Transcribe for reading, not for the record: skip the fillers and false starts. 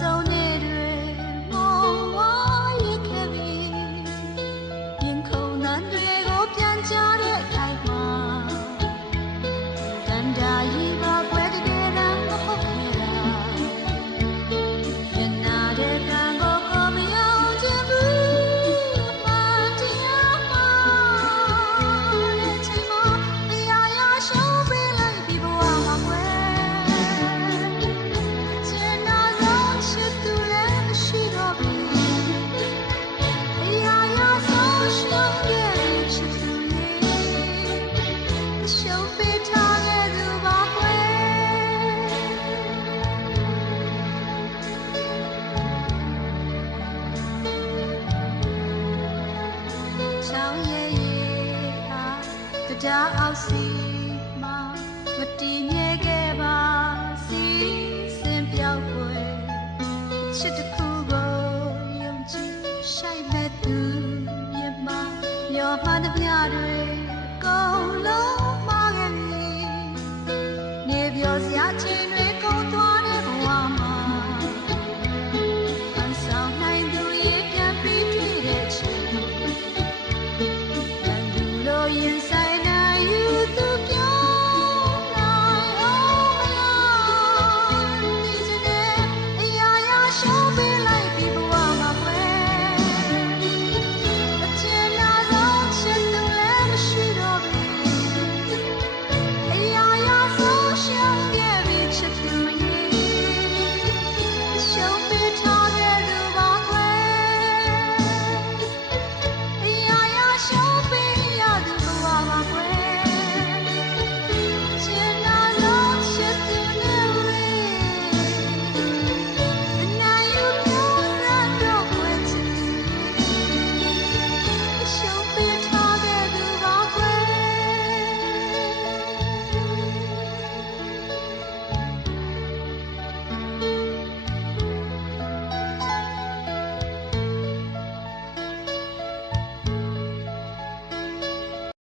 ဆုံးတွေမောဝါရခဲ့ပြီရင်ခုန်နှံတွေကိုပြန်ကြတဲ့ခိုက်မှာတန်တာရီပါကွဲတဲ့ရံမဟုတ်ခဲ့တာရနာတဲ့ကံကိုကိုမရောက်ခြင်းဘူးမတရားပါတဲ့ချိန်မှာတရားရရှုံးပေးလိုက်ပြီးဘဝမှာကွယ်ဒါအောက်စီမှာမတည်မြဲခဲ့ပါစီစင်ပြောက်ွယ်ချစ်တစ်ခုကိုယုံကြည်ရှိုက်မဲ့သူမြတ်မမျောမှန်းသမျှတွေအကုန်လုံးမှားခဲ့ပြီနေပြောစရာချင်း